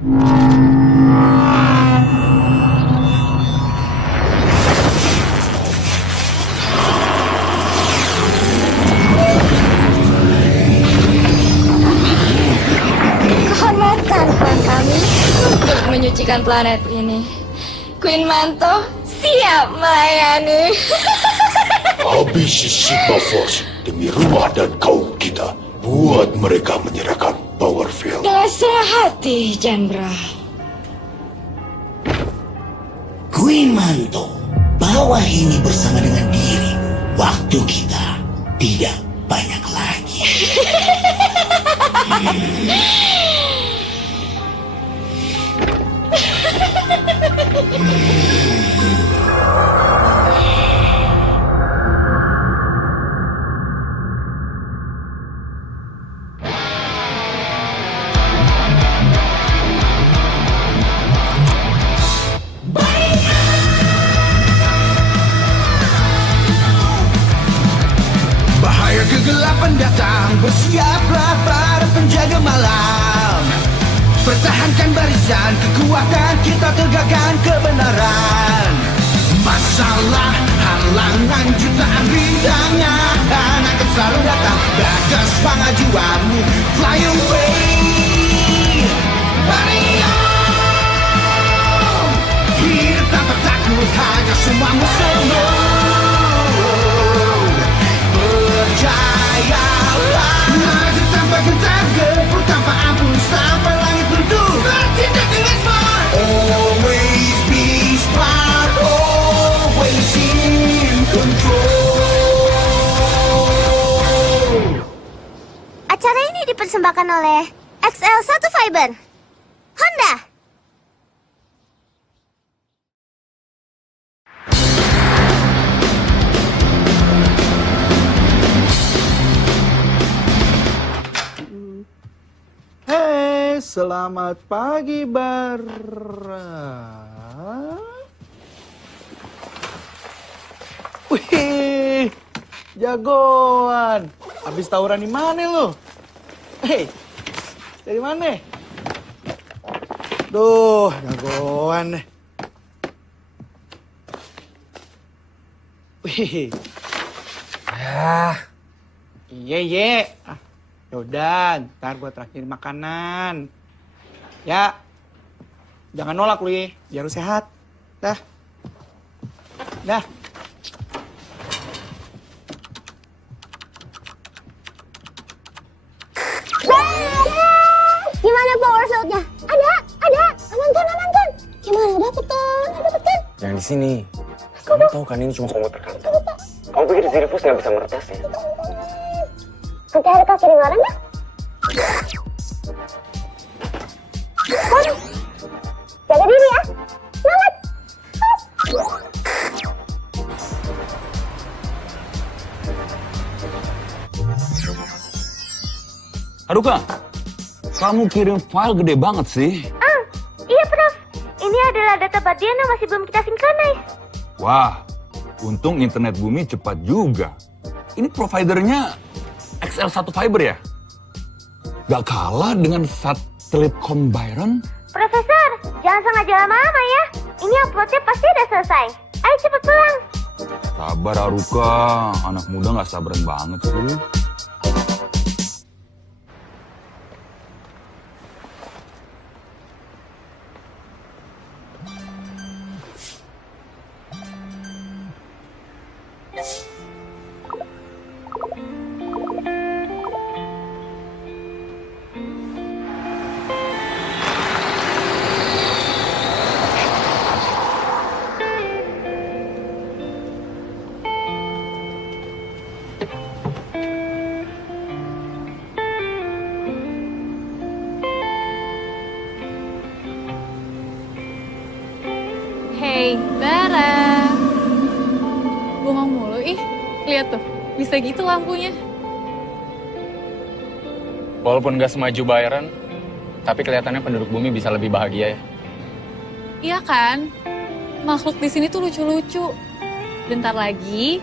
Kehormatan klan kami untuk menyucikan planet ini. Queen Manto siap melayani. Habisi Sigma Force demi rumah dan kaum kita. Buat mereka menyerahkan Power Field. Dengan senang hati, Jenderal. Queen Manto, bawa ini bersama dengan diri. Waktu kita tidak banyak lagi. Bahaya kegelapan datang, bersiaplah para penjaga malam. Pertahankan barisan, kekuatan kita tegakkan kebenaran. Masalah, halangan, jutaan rintangan akan selalu datang. Jaga semangat jiwamu, fly away. Marion, hidup tanpa takut, hanya semuamu sembuh. Percayalah, maju tanpa gentar, gempur tanpa ampun, sampai langit runtuh, bertindak dengan smart. Always be smart, always in control. Acara ini dipersembahkan oleh XL1 Fiber, Honda. Hei, selamat pagi, Bar. Wih, jagoan. Habis tawuran di mana lu? Hei, dari mana? Duh, jagoan deh. Wih. Iya. Yaudah, ntar gue traktir makanan. Ya, jangan nolak lu ya, biar lu sehat. Dah. Gimana power shot-nya? Ada. Amankan. Gimana, dapet kan? Yang di sini. Kamu tahu kan ini cuma komputer kantor. Kamu pikir Zirifus nggak bisa meretasnya? Nanti ada kaki orang ya? Waduh, jaga diri ya. Semangat. Aduh Kak, kamu kirim file gede banget sih. Iya Prof. Ini adalah data bagian yang masih belum kita synchronize. Wah, untung internet bumi cepat juga. Ini providernya XL1 Fiber ya? Gak kalah dengan satelit Byron? Profesor, jangan sengaja lama-lama ya. Ini uploadnya pasti udah selesai. Ayo cepet pulang. Sabar Aruka, anak muda gak sabaran banget sih. Hey, Bara. Bengong mulu, lihat tuh, bisa gitu lampunya. Walaupun nggak semaju Byron, tapi kelihatannya penduduk bumi bisa lebih bahagia ya. Iya kan? Makhluk di sini tuh lucu-lucu. Bentar lagi,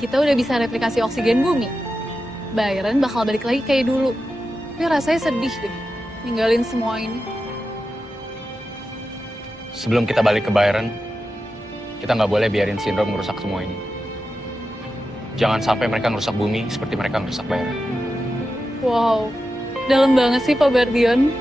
kita udah bisa replikasi oksigen bumi. Byron bakal balik lagi kayak dulu. Tapi rasanya sedih deh, ninggalin semua ini. Sebelum kita balik ke Byron, kita nggak boleh biarin Sindrom merusak semua ini. Jangan sampai mereka ngerusak bumi seperti mereka ngerusak Byron. Wow, dalam banget sih Pak Bardion.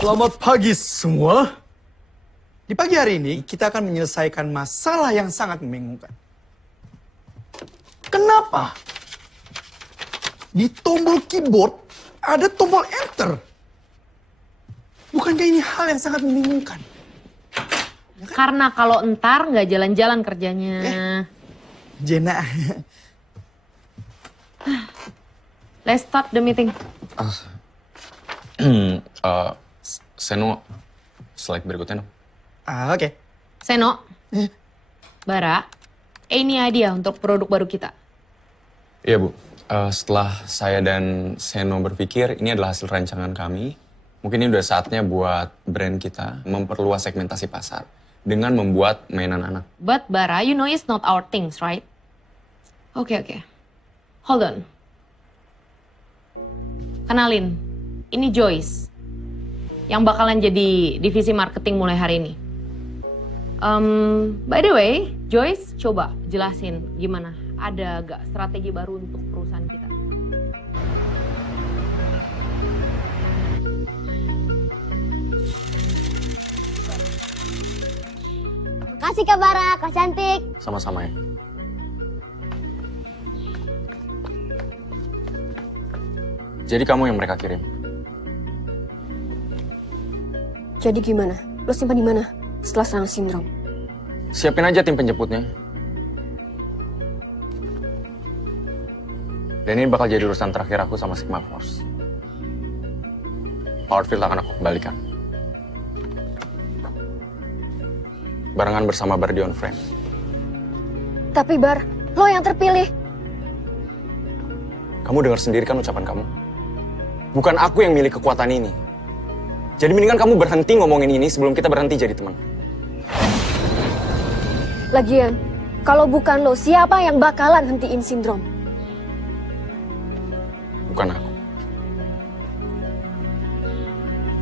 Selamat pagi semua. Di pagi hari ini kita akan menyelesaikan masalah yang sangat membingungkan. Kenapa di tombol keyboard ada tombol enter? Bukankah ini hal yang sangat membingungkan? Karena kalau entar nggak jalan-jalan kerjanya. Jena, Let's start the meeting. Seno, slide berikutnya dong. Oke. Seno, Bara, ini hadiah untuk produk baru kita. Iya Bu, setelah saya dan Seno berpikir ini adalah hasil rancangan kami, mungkin ini udah saatnya buat brand kita memperluas segmentasi pasar dengan membuat mainan anak. But Bara, you know it's not our things, right? Oke. Hold on. Kenalin, ini Joyce. Yang bakalan jadi divisi marketing mulai hari ini. By the way, Joyce, coba jelasin gimana ada gak strategi baru untuk perusahaan kita? Makasih Kak Bara, Kak Cantik. Sama-sama ya. Jadi kamu yang mereka kirim? Jadi gimana? Lo simpan di mana setelah serang Sindrom? Siapin aja tim penjemputnya. Dan ini bakal jadi urusan terakhir aku sama Sigma Force. Powerfield akan aku kembalikan. Barengan bersama Bardion Friend. Tapi Bar, lo yang terpilih. Kamu dengar sendiri kan ucapan kamu? Bukan aku yang milih kekuatan ini. Jadi mendingan kamu berhenti ngomongin ini sebelum kita berhenti jadi teman. Lagian, kalau bukan lo, siapa yang bakalan hentiin Sindrom? Bukan aku.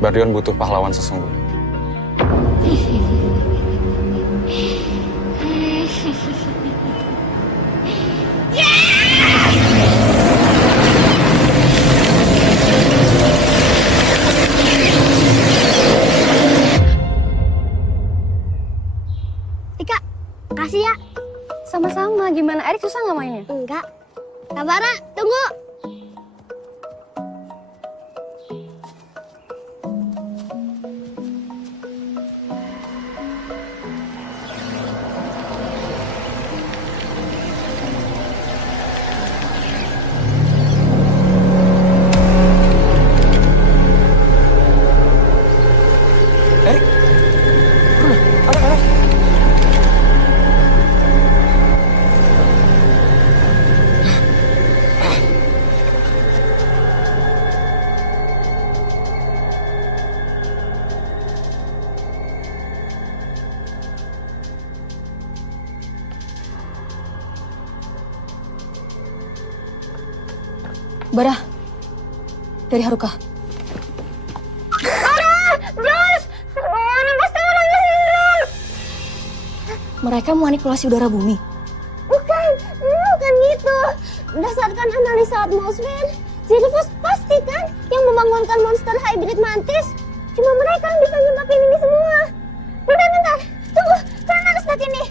Bardion butuh pahlawan sesungguhnya. Makasih ya. Sama-sama, gimana? Erik susah nggak mainnya? Enggak. Kak Bara, tunggu. Bara, dari Haruka. Joyce! Ini pasti orangnya Sindrom. Mereka memanipulasi udara bumi. Bukan gitu. Berdasarkan analisa atmosfer, Zirifus pasti kan yang membangunkan monster hybrid mantis. Cuma mereka yang bisa nyebakin ini semua. Bentar. Tunggu, kalian harus lihat ini.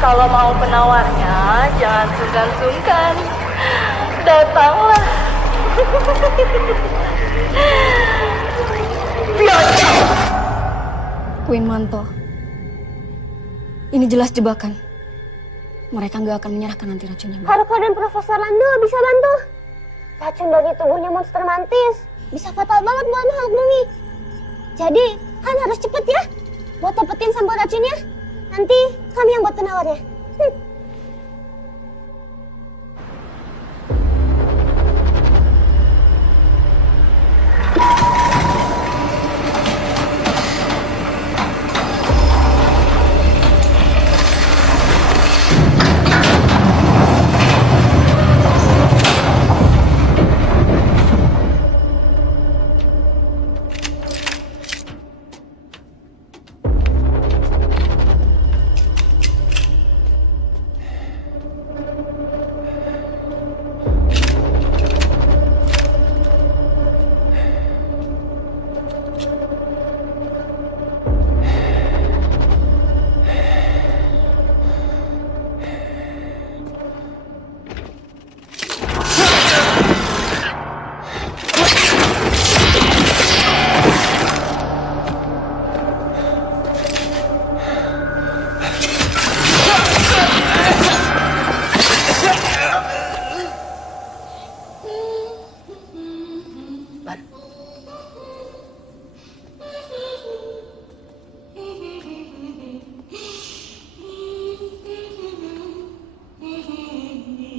Kalau mau penawarnya, jangan sungkan-sungkan. datanglah. Queen Manto, ini jelas jebakan. Mereka nggak akan menyerahkan nanti racunnya. Haruka dan Profesor Lando bisa bantu. Racun dari tubuhnya monster mantis bisa fatal banget buat makhluk bumi. Jadi, kan harus cepet ya buat dapetin sampel racunnya. Nanti kami yang buat penawarnya.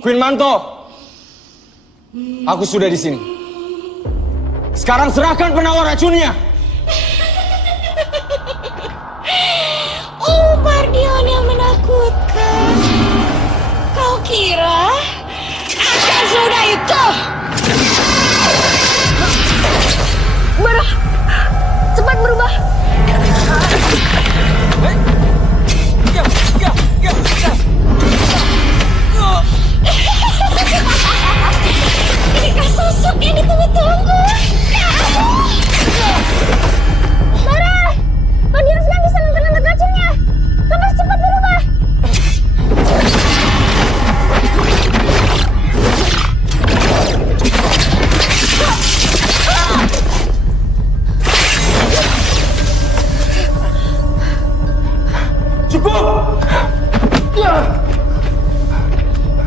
Queen Manto, aku sudah di sini. Sekarang serahkan penawar racunnya. Oh, Bardion yang menakutkan. Kau kira akan semudah itu? Bara, cepat berubah. Inikah sosok yang ditunggu-tunggu? Bara, Bardion sedang bisa memperlambat racunnya. Kamu harus cepat berubah.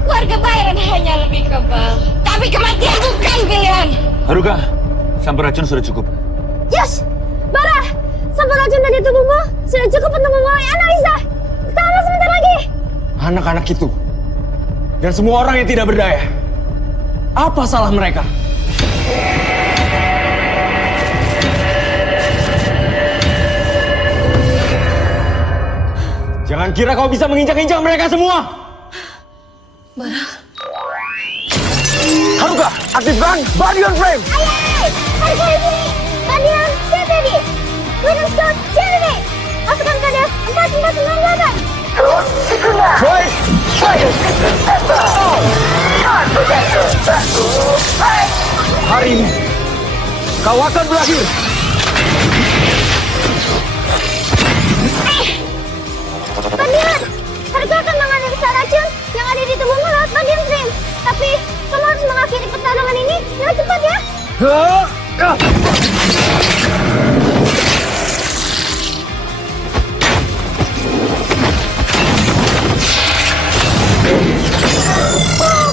Warga Byron hanya lebih kebal, tapi kematian bukan pilihan. Haruka, sampel racun sudah cukup. Yes, Bara, sampel racun dari tubuhmu sudah cukup untuk memulai analisa. Tambah sebentar lagi. Anak-anak itu dan semua orang yang tidak berdaya. Apa salah mereka? Jangan kira kau bisa menginjak-injak mereka semua. Haruka, aktifkan Bardion Frame. Ayai, harga ini. Bardion, siap ready. Winning Stone, siap ready. Pasukan kades 4498. Hari ini kau akan berakhir. Bardion, harga akan menganalisa racun yang ada di tubuhmu lewat Bardion Frame. Tapi, kamu harus mengakhiri pertarungan ini dengan cepat ya. Oh,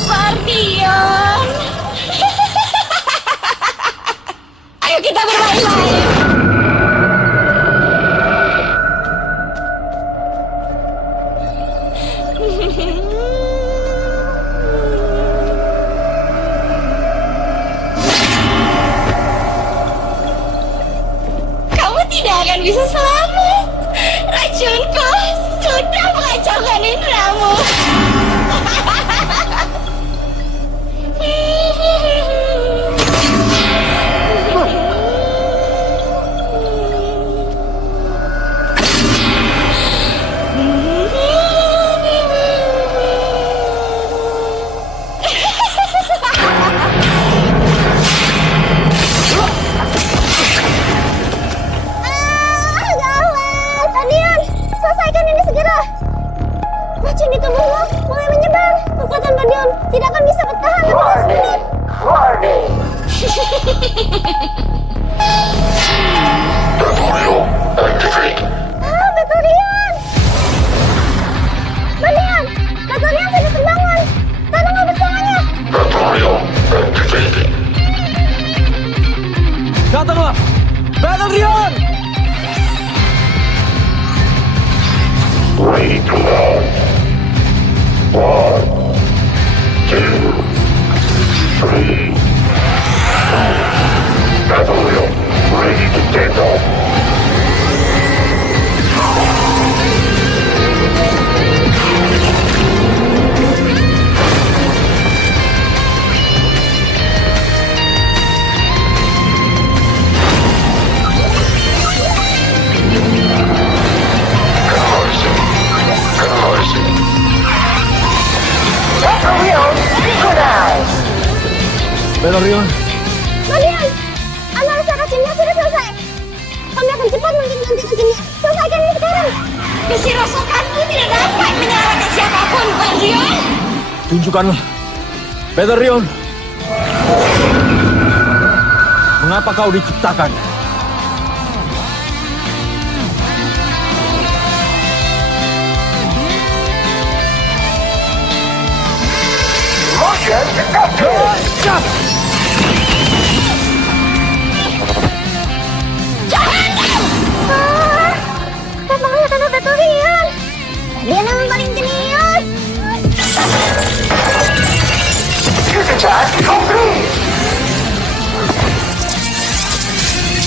Bardion. Ayo kita bermain-main. Belorion. Guardian, analisa racunnya sudah selesai. Kami akan cepat mengganti racunnya. Selesaikan ini sekarang. Besi rosokanmu tidak dapat menyelamatkan siapapun, Guardian. Tunjukkanlah. Belorion. Mengapa kau diciptakan? Katanya kena Belorion. Dia memang paling jenius.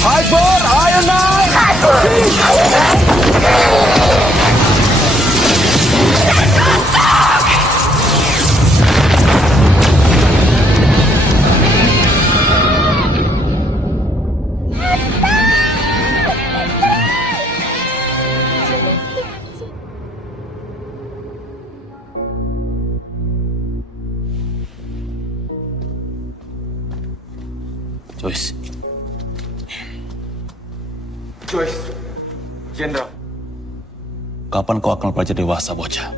Hyper Iron Knight! Joyce, Joyce, Jenderal. kapan kau akan belajar dewasa, bocah?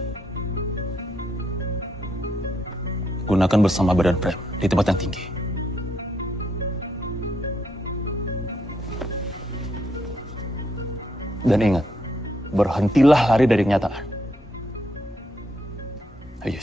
Gunakan bersama badan Prem di tempat yang tinggi. Dan ingat, berhentilah lari dari kenyataan. Ayo.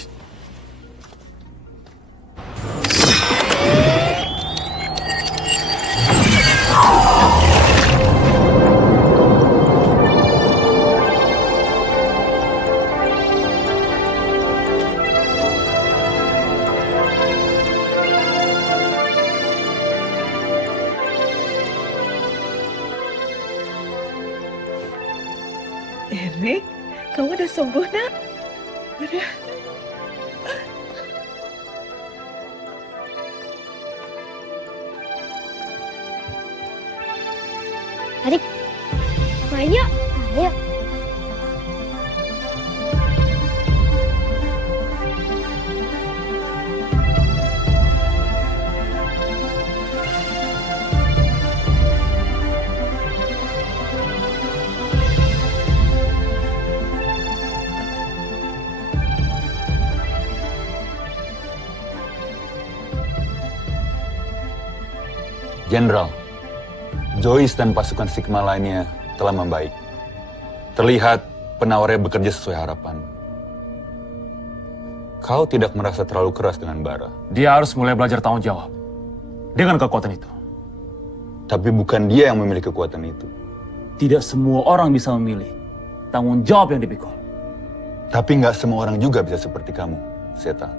Eric, kamu udah sembuh, nak? Udah. Adik, main yuk. Ayo. Jenderal, Joyce dan pasukan Sigma lainnya telah membaik. Terlihat penawarnya bekerja sesuai harapan. Kau tidak merasa terlalu keras dengan Bara. Dia harus mulai belajar tanggung jawab dengan kekuatan itu. Tapi bukan dia yang memiliki kekuatan itu. Tidak semua orang bisa memilih tanggung jawab yang dipikul. Tapi nggak semua orang juga bisa seperti kamu, Zeta.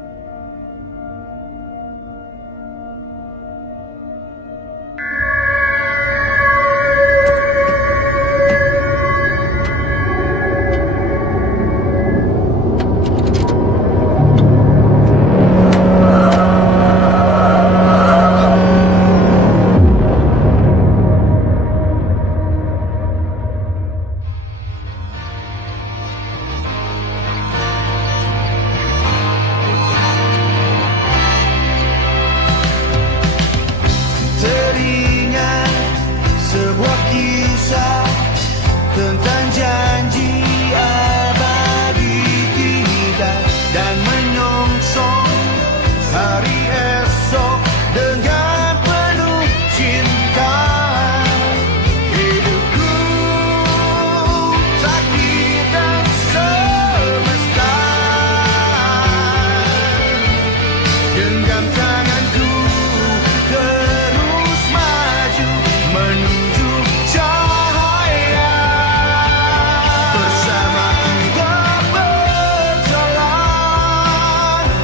Teringat sebuah kisah tentang janji abadi kita dan menyongsong hari esok dengan penuh cinta. Hidupku takdir dan semesta, genggam tanganku terus maju menuju cahaya. Bersama kita berjalan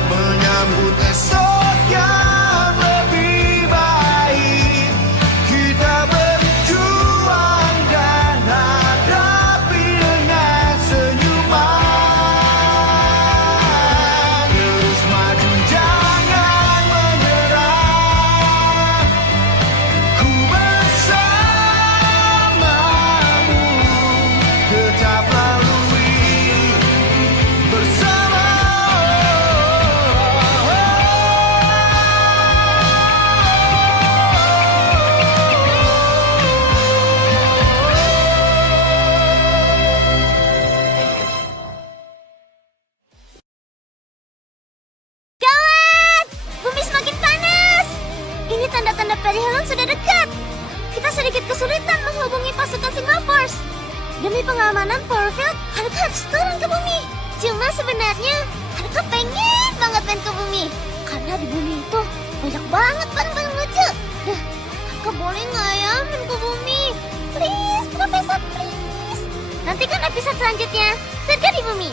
menyambut esok yang lebih baik. Kita berjuang dan hadapi dengan senyuman. Terus maju, jangan menyerah. Perihal sudah dekat. Kita sedikit kesulitan menghubungi pasukan Single Force. Demi pengamanan Powerfield, Haruka harus turun ke bumi. Cuma sebenarnya Haruka pengen banget main ke bumi. Karena di bumi itu banyak banget barang-barang lucu. Haruka boleh nggak ya main ke bumi? Please, Profesor, please. Nantikan episode selanjutnya. Surga di Bumi.